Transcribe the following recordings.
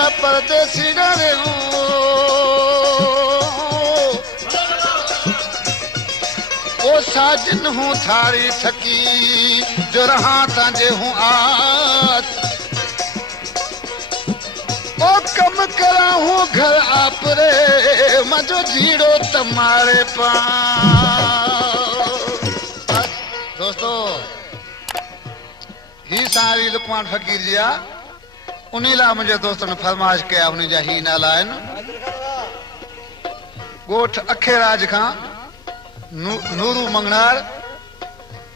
जा परदेसी डरे ओ साजन हूँ थारी थकी जो रहा तांजे हूँ आज ओ कम करा हूँ घर आप रे मजो जीरो तुम्हारे पास। दोस्तों ही सारी लुकमान फकीर जिया उन्हीं ला मुझे दोस्तों ने फरमाइश किया उन्हीं जा ही नाला आहिनि गोठ अखेराज खां नूरू मंगनार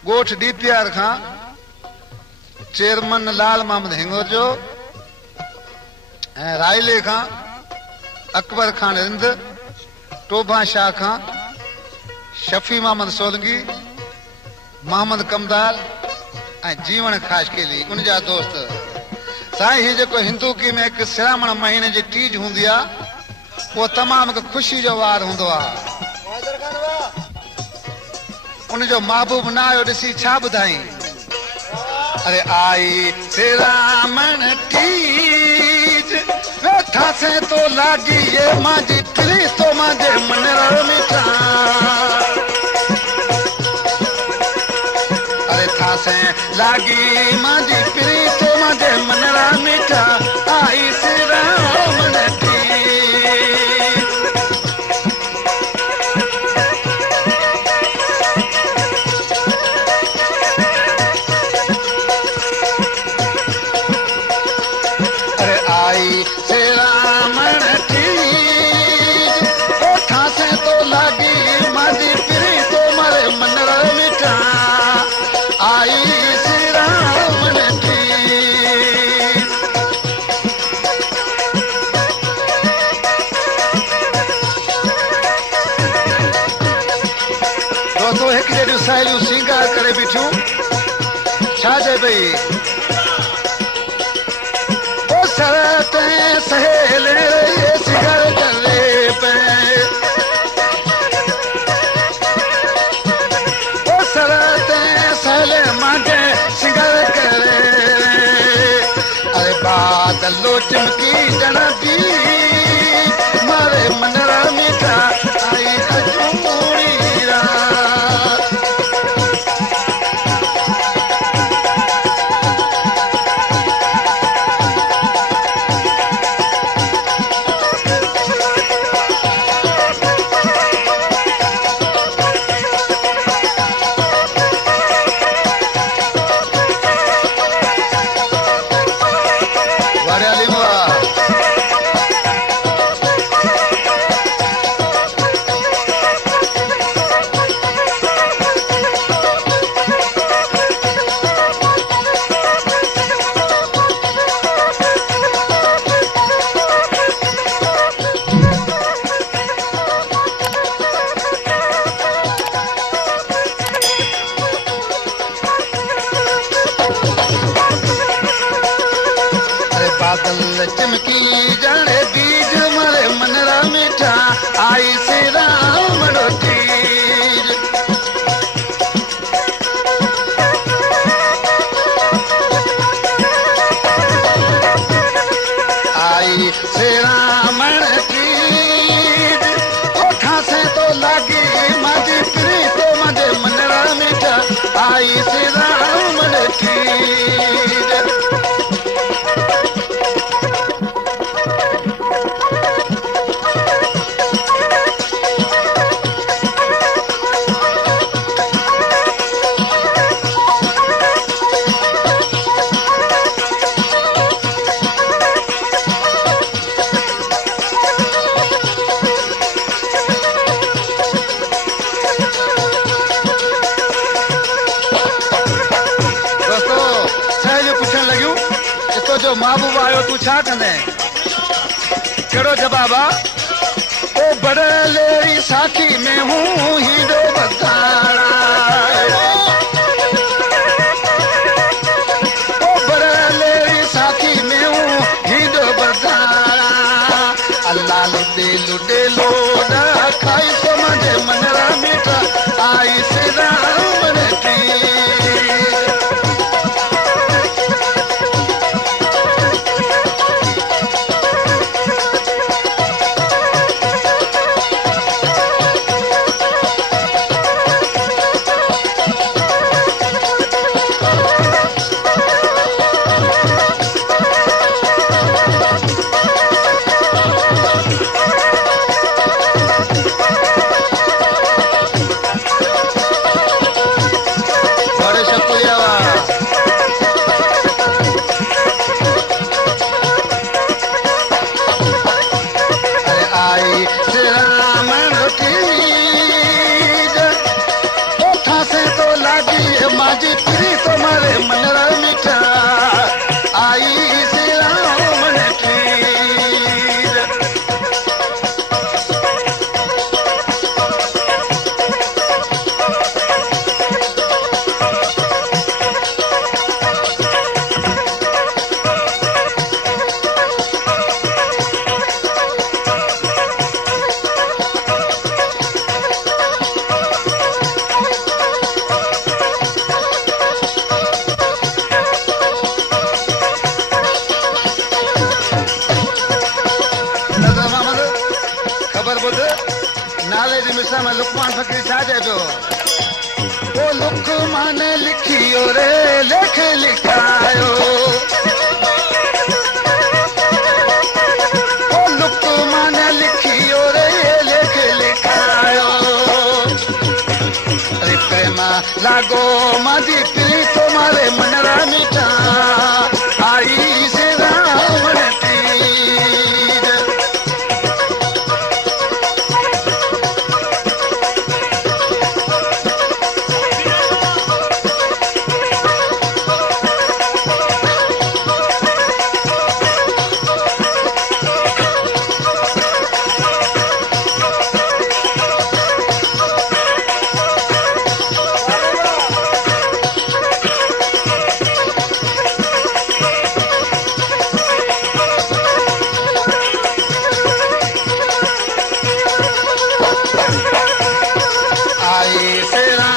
गोठ डीपीआर खां चेयरमैन लाल मोहम्मद हिंगोर जो ऐं रायले खां अकबर खान रिंद टोभा शाह खां शफी मोहम्मद सोलंगी मोहम्मद कमदार ऐं जीवन खाशकेली उनजा दोस्त साईं ही जेको हिंदू की में एक श्रावण महीने जी टीज हूंदी आहे वो तमाम खुशी जो वार हूंदो आहे उनजो महबूब ना आयो ॾिसी छा ॿुधाई अरे आई श्रावण टीज वेठा से तो लागी ये मांजी प्री तो मांजे मन मिठा अरे था से लागी मांजी प्री तो मांजे मन मिठा आई श्रावण साहेलियूं सिंगार करे बीठियूं छा चए पई ओ सरत सहेले ये सिंगार करे पे ओ सरत सहेले मांगे सिंगार करे अरे बादलो चमकी जना भी मारे मनरा मीठा आई खजूरी चमकी जाने बीज मरे मनरा मीठा आई श्री राम तीज आई श्री राम तीज कोठा से तो लागी माजी प्री तो मजे मनरा मीठा आई श्री राम तीज जो महबूब आयो तू छा कंदे केड़ो जवाब आ ओ बड़लेरी साखी में हूं हीरो बगाड़ा ओ बड़लेरी साखी में हूं हीरो बगाड़ा अल्लाह लुडे लोडा खाई समझे मनरा मीठा आई से राम की नाले जी मिसाल में लुकमान फ़कीर छा चए पियो ओ लुकमान लिखियो रे लेख लिखायो ओ लुकमान लिखियो रे लेख लिखायो अरे प्रेमा लागो मादी प्री तुम्हारे मनरा मिठा आई से रावण तीर आई सिरा